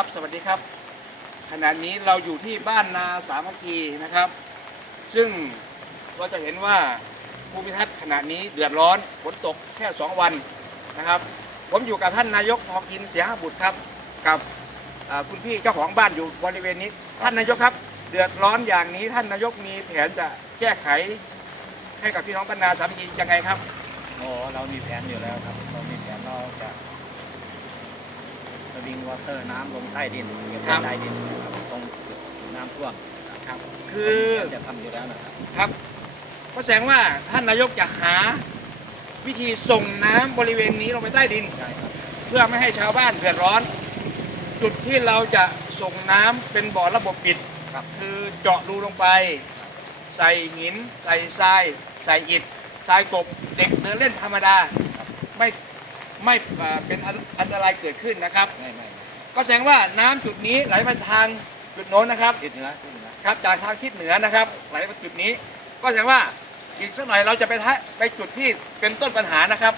ครับ สวัสดีครับ ขณะนี้เราอยู่ที่บ้านนาสามัคคีนะครับ ซึ่งเราจะเห็นว่าภูมิทัศน์ขณะนี้เดือดร้อนฝนตกแค่ 2 วันนะครับ ผมอยู่กับท่านนายกทองอินเสียหบุตรครับ กับคุณพี่เจ้าของบ้านอยู่บริเวณนี้ ท่านนายกครับ เดือดร้อนอย่างนี้ท่านนายกมีแผนจะแก้ไข ให้กับพี่น้องบ้านนาสามัคคียังไงครับโอ้เรามีแผนอยู่แล้วครับ เรามีแผน ราจะสวิงวอเตอร์น้ำลงใต้ดินเก็บครับใต้ดินนะครับตรงจุดน้ำท่วมครับคือเราจะทำอยู่แล้วนะครับครับก็แสดงว่าท่านนายกจะหาวิธีส่งน้ำบริเวณนี้ลงไปใต้ดิน ใช่ครับเพื่อไม่ให้ชาวบ้านเดือดร้อน จุดที่เราจะส่งน้ำเป็นบ่อระบบปิดครับคือเจาะรูลงไป ใส่หิน ใส่ทราย ใส่อิฐทรายกบเด็กเดินเล่นธรรมดาครับไม่ ไม่เอ่อเป็นอันอันตรายเกิดขึ้นนะครับ ไม่ไม่ก็แสดงว่าน้ำจุดนี้ไหลมาทางจุดโน้นนะครับทิศเหนือทิศเหนือครับจากทางทิศเหนือนะครับ ไหลมาจุดนี้ ก็แสดงว่าอีกสักหน่อยเราจะไปทะไปจุดที่เป็นต้นปัญหานะครับ